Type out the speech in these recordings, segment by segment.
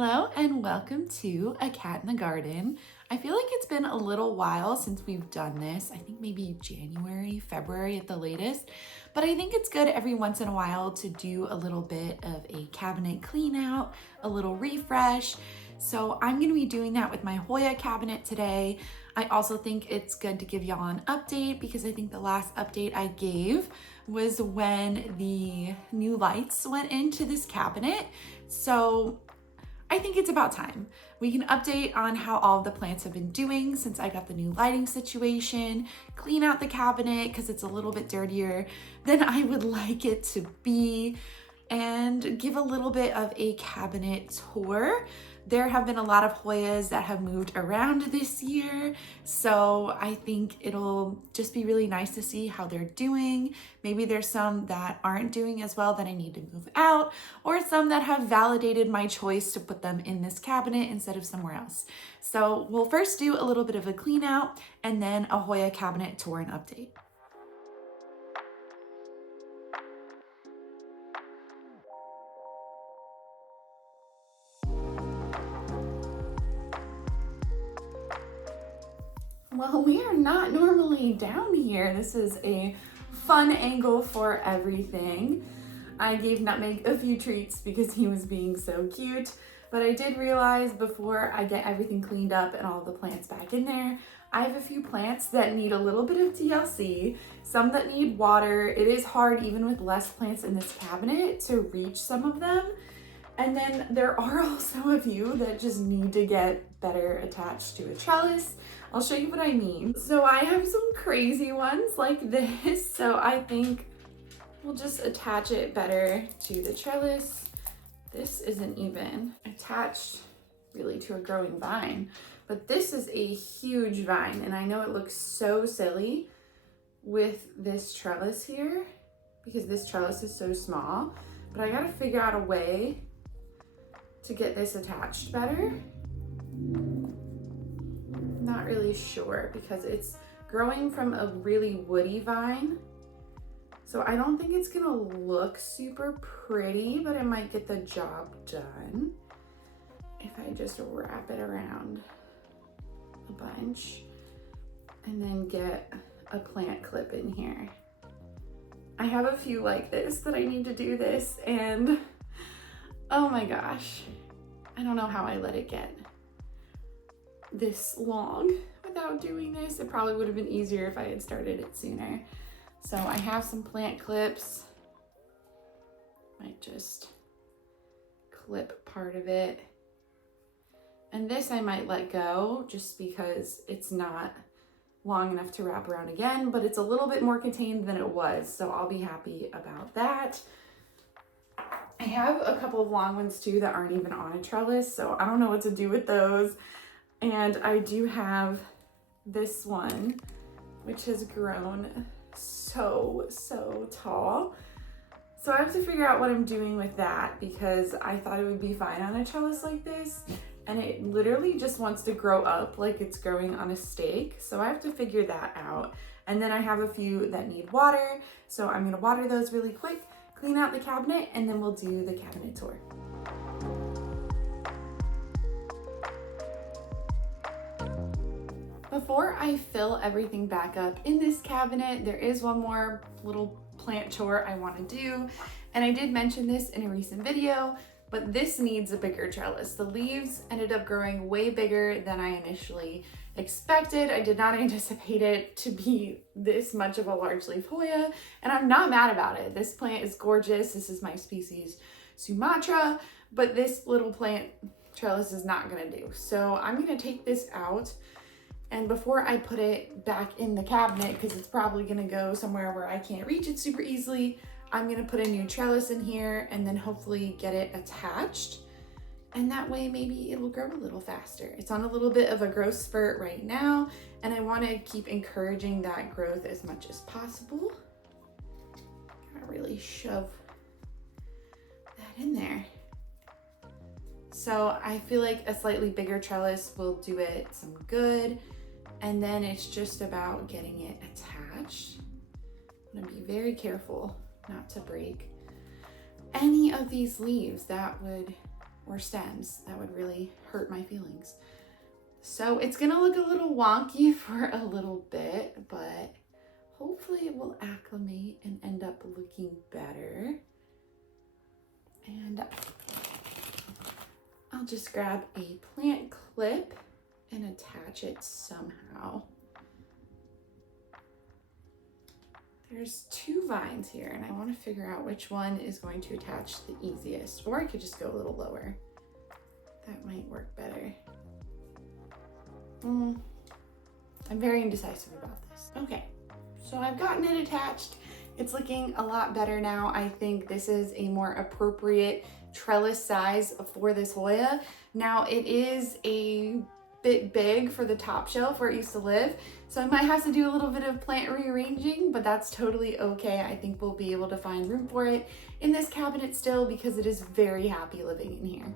Hello and welcome to A Cat in the Garden. I feel like it's been a little while since we've done this. I think maybe January, February at the latest. But I think it's good every once in a while to do a little bit of a cabinet clean out, a little refresh. So I'm going to be doing that with my Hoya cabinet today. I also think it's good to give y'all an update because I think the last update I gave was when the new lights went into this cabinet. So I think it's about time. We can update on how all of the plants have been doing since I got the new lighting situation, clean out the cabinet because it's a little bit dirtier than I would like it to be, and give a little bit of a cabinet tour. There have been a lot of Hoyas that have moved around this year, so I think it'll just be really nice to see how they're doing. Maybe there's some that aren't doing as well that I need to move out, or some that have validated my choice to put them in this cabinet instead of somewhere else. So we'll first do a little bit of a clean out and then a Hoya cabinet tour and update. Well, we are not normally down here. This is a fun angle for everything. I gave Nutmeg a few treats because he was being so cute, but I did realize before I get everything cleaned up and all the plants back in there, I have a few plants that need a little bit of TLC, some that need water. It is hard even with less plants in this cabinet to reach some of them. And then there are also a few that just need to get better attached to a trellis. I'll show you what I mean. So I have some crazy ones like this. So I think we'll just attach it better to the trellis. This isn't even attached really to a growing vine, but this is a huge vine. And I know it looks so silly with this trellis here because this trellis is so small, but I gotta figure out a way to get this attached better. Not really sure because it's growing from a really woody vine. So I don't think it's gonna look super pretty, but it might get the job done if I just wrap it around a bunch and then get a plant clip in here. I have a few like this that I need to do this, and oh my gosh, I don't know how I let it get this long without doing this. It probably would have been easier if I had started it sooner. So I have some plant clips. Might just clip part of it. And this I might let go just because it's not long enough to wrap around again, but it's a little bit more contained than it was. So I'll be happy about that. I have a couple of long ones too that aren't even on a trellis, so I don't know what to do with those. And I do have this one, which has grown so tall. So I have to figure out what I'm doing with that because I thought it would be fine on a trellis like this, and it literally just wants to grow up like it's growing on a stake. So I have to figure that out. And then I have a few that need water, so I'm gonna water those really quick, clean out the cabinet, and then we'll do the cabinet tour. Before I fill everything back up in this cabinet, there is one more little plant chore I want to do. And I did mention this in a recent video, but this needs a bigger trellis. The leaves ended up growing way bigger than I initially expected. I did not anticipate it to be this much of a large leaf Hoya, and I'm not mad about it. This plant is gorgeous. This is my species Sumatra, but this little plant trellis is not gonna do. So I'm gonna take this out, and before I put it back in the cabinet, because it's probably gonna go somewhere where I can't reach it super easily, I'm gonna put a new trellis in here and then hopefully get it attached. And that way maybe it'll grow a little faster. It's on a little bit of a growth spurt right now, and I want to keep encouraging that growth as much as possible. Gotta really shove that in there. So I feel like a slightly bigger trellis will do it some good, and then it's just about getting it attached. I'm gonna be very careful not to break any of these leaves. That would or stems. That would really hurt my feelings. So it's gonna look a little wonky for a little bit, but hopefully it will acclimate and end up looking better. And I'll just grab a plant clip and attach it somehow. There's 2 vines here, and I want to figure out which one is going to attach the easiest, or I could just go a little lower. That might work better. I'm very indecisive about this. Okay, so I've gotten it attached. It's looking a lot better now. I think this is a more appropriate trellis size for this Hoya. Now it is a bit big for the top shelf where it used to live, so I might have to do a little bit of plant rearranging, but that's totally okay. I think we'll be able to find room for it in this cabinet still because it is very happy living in here.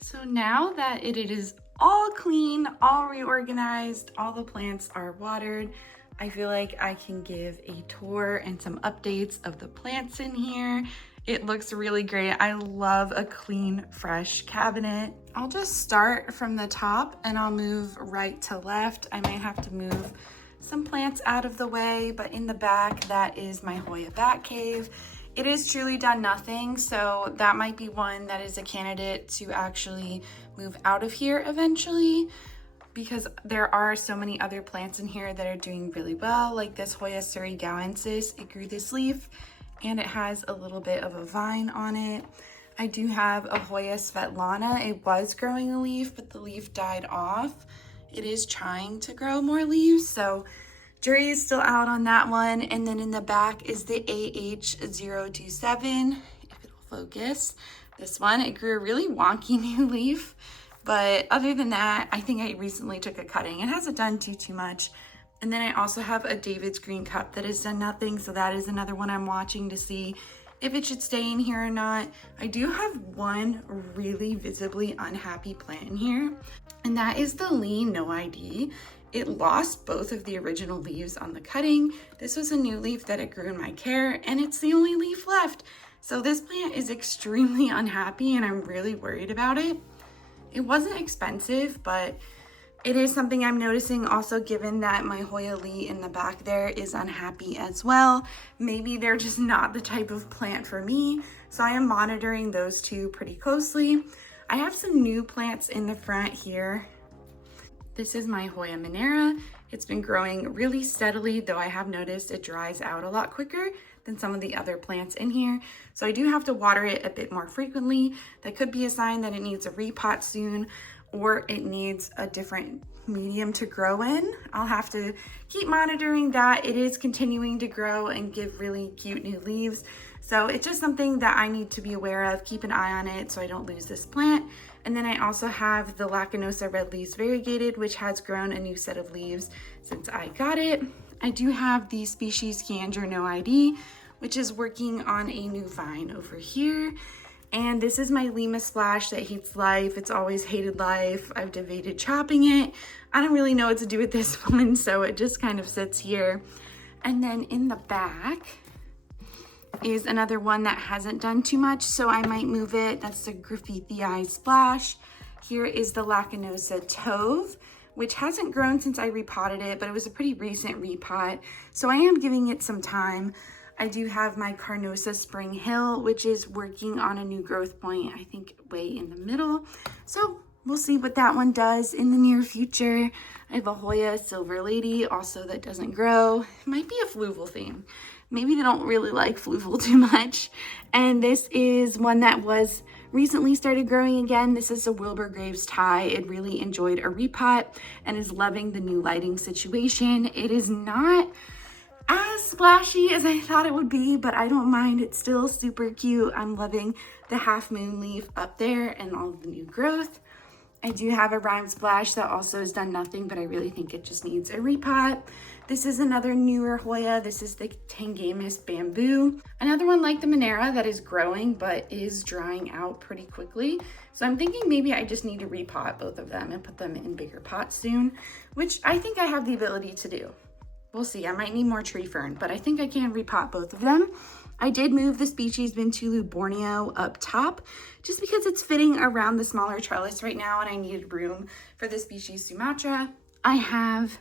So now that it is all clean, all reorganized, all the plants are watered, I feel like I can give a tour and some updates of the plants in here. It looks really great. I love a clean, fresh cabinet. I'll just start from the top and I'll move right to left. I might have to move some plants out of the way, but in the back, that is my Hoya bat cave. It is truly done nothing, so that might be one that is a candidate to actually move out of here eventually, because there are so many other plants in here that are doing really well, like this Hoya surreygalensis. It grew this leaf and it has a little bit of a vine on it. I do have a Hoya Svetlana. It was growing a leaf, but the leaf died off. It is trying to grow more leaves, so jury is still out on that one. And then in the back is the AH027, if it'll focus. This one, it grew a really wonky new leaf, but other than that, I think I recently took a cutting. It hasn't done too much. And then I also have a David's Green Cup that has done nothing, so that is another one I'm watching to see if it should stay in here or not. I do have one really visibly unhappy plant in here, and that is the Lee No ID. It lost both of the original leaves on the cutting. This was a new leaf that it grew in my care, and it's the only leaf left. So this plant is extremely unhappy, and I'm really worried about it. It wasn't expensive, but it is something I'm noticing also, given that my Hoya Lee in the back there is unhappy as well. Maybe they're just not the type of plant for me. So I am monitoring those two pretty closely. I have some new plants in the front here. This is my Hoya Monera. It's been growing really steadily, though I have noticed it dries out a lot quicker than some of the other plants in here. So I do have to water it a bit more frequently. That could be a sign that it needs a repot soon, or it needs a different medium to grow in. I'll have to keep monitoring that. It is continuing to grow and give really cute new leaves. So it's just something that I need to be aware of, keep an eye on it so I don't lose this plant. And then I also have the Lacanosa Red Leaves Variegated, which has grown a new set of leaves since I got it. I do have the species Kiandra No ID, which is working on a new vine over here. And this is my Lima Splash that hates life. It's always hated life. I've debated chopping it. I don't really know what to do with this one, so it just kind of sits here. And then in the back is another one that hasn't done too much, so I might move it. That's the Graffiti Eye Splash. Here is the Lacanosa Tove, which hasn't grown since I repotted it, but it was a pretty recent repot, so I am giving it some time. I do have my Carnosa Spring Hill, which is working on a new growth point, I think way in the middle. So we'll see what that one does in the near future. I have a Hoya Silver Lady also that doesn't grow. It might be a fluval theme. Maybe they don't really like fluval too much. And this is one that was recently started growing again. This is a Wilbur Graves tie. It really enjoyed a repot and is loving the new lighting situation. It is not as splashy as I thought it would be, but I don't mind. It's still super cute. I'm loving the half moon leaf up there and all of the new growth. I do have a Rhyme Splash that also has done nothing, but I really think it just needs a repot. This is another newer Hoya. This is the Tangamus Bamboo. Another one like the Monera that is growing, but is drying out pretty quickly. So I'm thinking maybe I just need to repot both of them and put them in bigger pots soon, which I think I have the ability to do. We'll see, I might need more tree fern, but I think I can repot both of them. I did move the species Vintulu Borneo up top just because it's fitting around the smaller trellis right now and I needed room for the species Sumatra. I have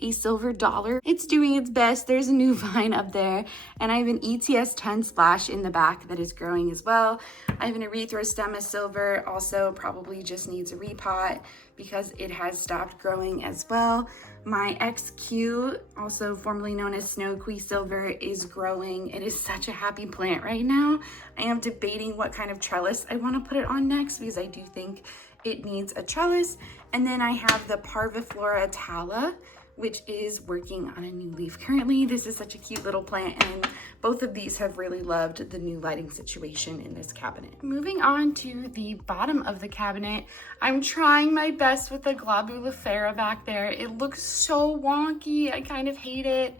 a silver dollar. It's doing its best. There's a new vine up there, and I have an ETS 10 splash in the back that is growing as well. I have an erythrostemma silver, also probably just needs a repot because it has stopped growing as well. My XQ, also formerly known as Snow Queen Silver, is growing. It is such a happy plant right now. I am debating what kind of trellis I want to put it on next because I do think it needs a trellis. And then I have the Parviflora Tala, which is working on a new leaf currently. This is such a cute little plant, and both of these have really loved the new lighting situation in this cabinet. Moving on to the bottom of the cabinet, I'm trying my best with the Globulifera back there. It looks so wonky, I kind of hate it.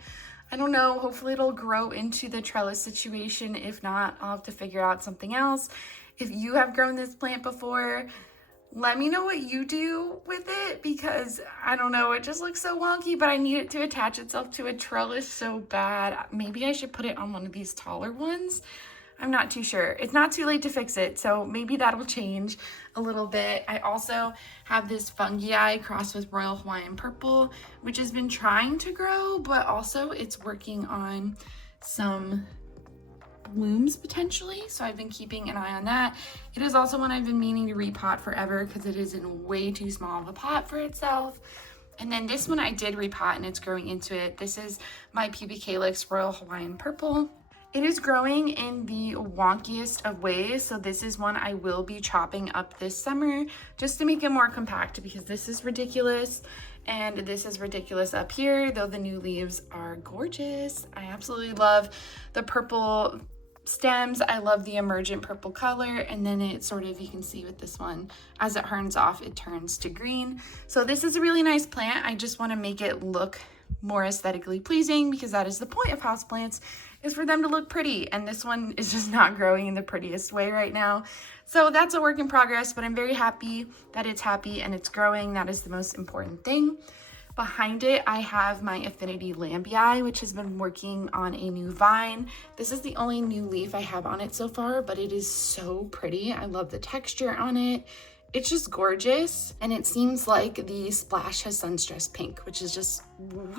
I don't know, hopefully it'll grow into the trellis situation. If not, I'll have to figure out something else. If you have grown this plant before, let me know what you do with it because I don't know, it just looks so wonky, but I need it to attach itself to a trellis so bad. Maybe I should put it on one of these taller ones. I'm not too sure. It's not too late to fix it, so maybe that'll change a little bit. I also have this fungi crossed with Royal Hawaiian Purple, which has been trying to grow, but also it's working on some blooms potentially, so I've been keeping an eye on that. It is also one I've been meaning to repot forever because it is in way too small of a pot for itself. And then this one I did repot and it's growing into it. This is my Pubic Calyx Royal Hawaiian Purple. It is growing in the wonkiest of ways, so this is one I will be chopping up this summer just to make it more compact because this is ridiculous and this is ridiculous up here, though the new leaves are gorgeous. I absolutely love the purple stems. I love the emergent purple color, and then it sort of, you can see with this one, as it turns off, it turns to green. So this is a really nice plant. I just want to make it look more aesthetically pleasing because that is the point of houseplants, is for them to look pretty, and this one is just not growing in the prettiest way right now. So that's a work in progress, but I'm very happy that it's happy and it's growing. That is the most important thing. Behind it, I have my Affinity Lambii, which has been working on a new vine. This is the only new leaf I have on it so far, but it is so pretty. I love the texture on it. It's just gorgeous, and it seems like the splash has Sunstress Pink, which is just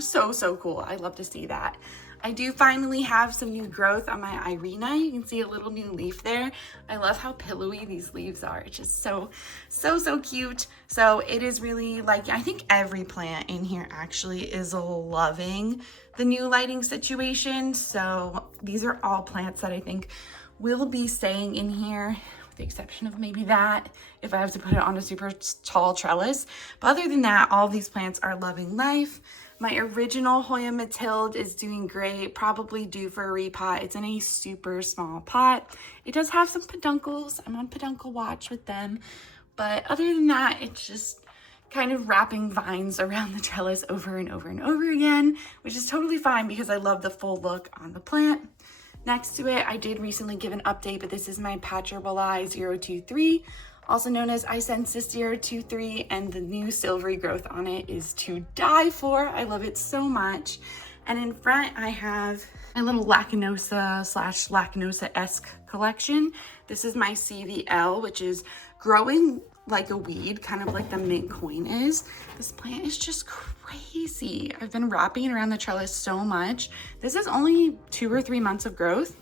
so cool. I love to see that. I do finally have some new growth on my Irina. You can see a little new leaf there. I love how pillowy these leaves are. It's just so cute. So it is really like, I think every plant in here actually is loving the new lighting situation. So these are all plants that I think will be staying in here, with the exception of maybe that, if I have to put it on a super tall trellis. But other than that, all of these plants are loving life. My original Hoya Mathilde is doing great, probably due for a repot. It's in a super small pot. It does have some peduncles. I'm on peduncle watch with them. But other than that, it's just kind of wrapping vines around the trellis over and over and over again, which is totally fine because I love the full look on the plant. Next to it, I did recently give an update, but this is my Patraboli 023. Also known as Isensis 023, and the new silvery growth on it is to die for. I love it so much. And in front, I have my little Lacanosa / Lacanosa-esque collection. This is my CVL, which is growing like a weed, kind of like the mint coin is. This plant is just crazy. I've been wrapping it around the trellis so much. This is only 2 or 3 months of growth,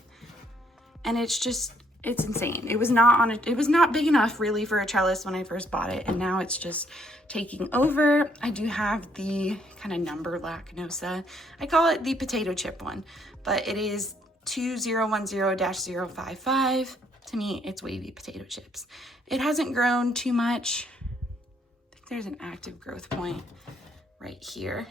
and it's insane. It was not big enough really for a trellis when I first bought it, and now it's just taking over. I do have the kind of number Lacanosa. I call it the potato chip one, but it is 2010-055. To me, it's wavy potato chips. It hasn't grown too much. I think there's an active growth point right here.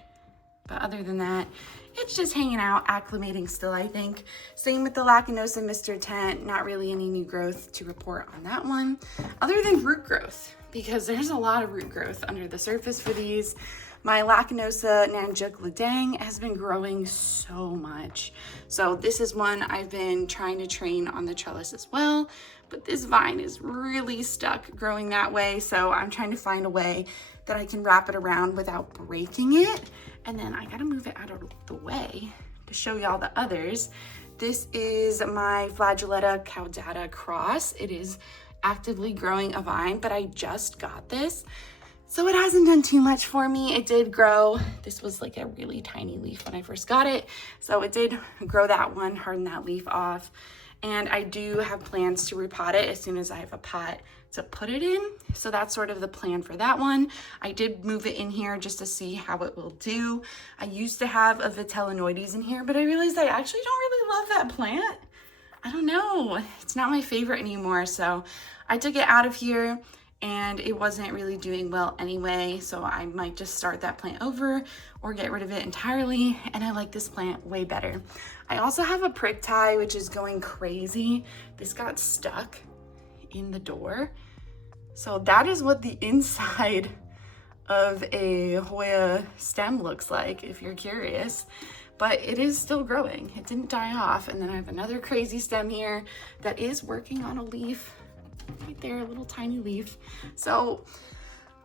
But other than that, it's just hanging out, acclimating still, I think. Same with the Lacanosa Mr. Tent, not really any new growth to report on that one, other than root growth, because there's a lot of root growth under the surface for these. My Lacanosa Nanjuk Ladang has been growing so much. So this is one I've been trying to train on the trellis as well, but this vine is really stuck growing that way. So I'm trying to find a way that I can wrap it around without breaking it. And then I gotta move it out of the way to show y'all the others. This is my Flagellata caudata cross. It is actively growing a vine, but I just got this. So it hasn't done too much for me. It did grow. This was like a really tiny leaf when I first got it. So it did grow that one, harden that leaf off. And I do have plans to repot it as soon as I have a pot to put it in. So that's sort of the plan for that one. I did move it in here just to see how it will do. I used to have a Vitellinoides in here, but I realized I actually don't really love that plant. I don't know, it's not my favorite anymore. So I took it out of here and it wasn't really doing well anyway. So I might just start that plant over or get rid of it entirely. And I like this plant way better. I also have a prick tie, which is going crazy. This got stuck in the door. So that is what the inside of a Hoya stem looks like, if you're curious. But it is still growing. It didn't die off. And then I have another crazy stem here that is working on a leaf right there, a little tiny leaf. So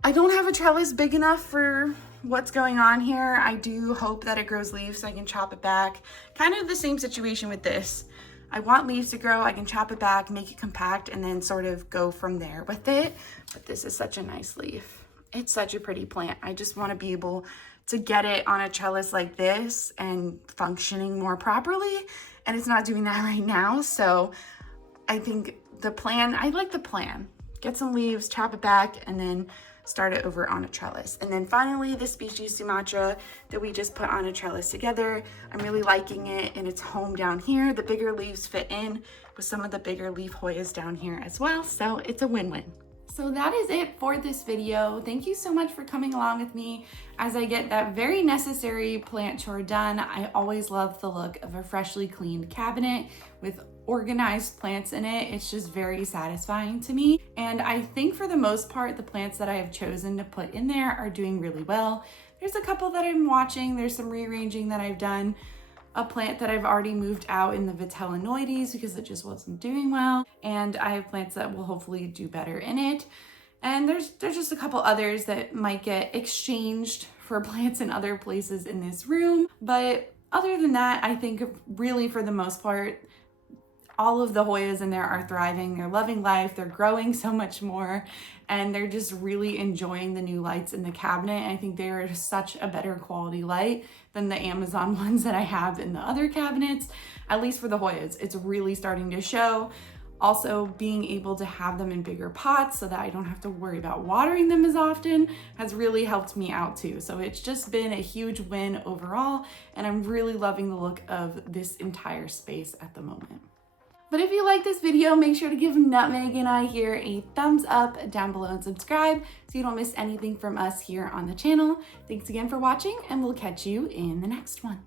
I don't have a trellis big enough for what's going on here. I do hope that it grows leaves so I can chop it back. Kind of the same situation with this. I want leaves to grow. I can chop it back, make it compact, and then sort of go from there with it. But this is such a nice leaf. It's such a pretty plant. I just want to be able to get it on a trellis like this and functioning more properly. And it's not doing that right now. So I think the plan, I like the plan. Get some leaves, chop it back, and then start it over on a trellis. And then finally, the species Sumatra that we just put on a trellis together. I'm really liking it and it's home down here. The bigger leaves fit in with some of the bigger leaf Hoyas down here as well. So it's a win-win. So that is it for this video. Thank you so much for coming along with me as I get that very necessary plant chore done. I always love the look of a freshly cleaned cabinet with organized plants in it. It's just very satisfying to me. And I think for the most part, the plants that I have chosen to put in there are doing really well. There's a couple that I'm watching. There's some rearranging that I've done. A plant that I've already moved out in the Vitellinoides because it just wasn't doing well. And I have plants that will hopefully do better in it. And there's just a couple others that might get exchanged for plants in other places in this room. But other than that, I think really for the most part, all of the Hoyas in there are thriving. They're loving life. They're growing so much more. And they're just really enjoying the new lights in the cabinet. I think they are such a better quality light than the Amazon ones that I have in the other cabinets, at least for the Hoyas. It's really starting to show. Also, being able to have them in bigger pots so that I don't have to worry about watering them as often has really helped me out too. So it's just been a huge win overall, and I'm really loving the look of this entire space at the moment. But if you like this video, make sure to give Nutmeg and I here a thumbs up down below and subscribe so you don't miss anything from us here on the channel. Thanks again for watching, and we'll catch you in the next one.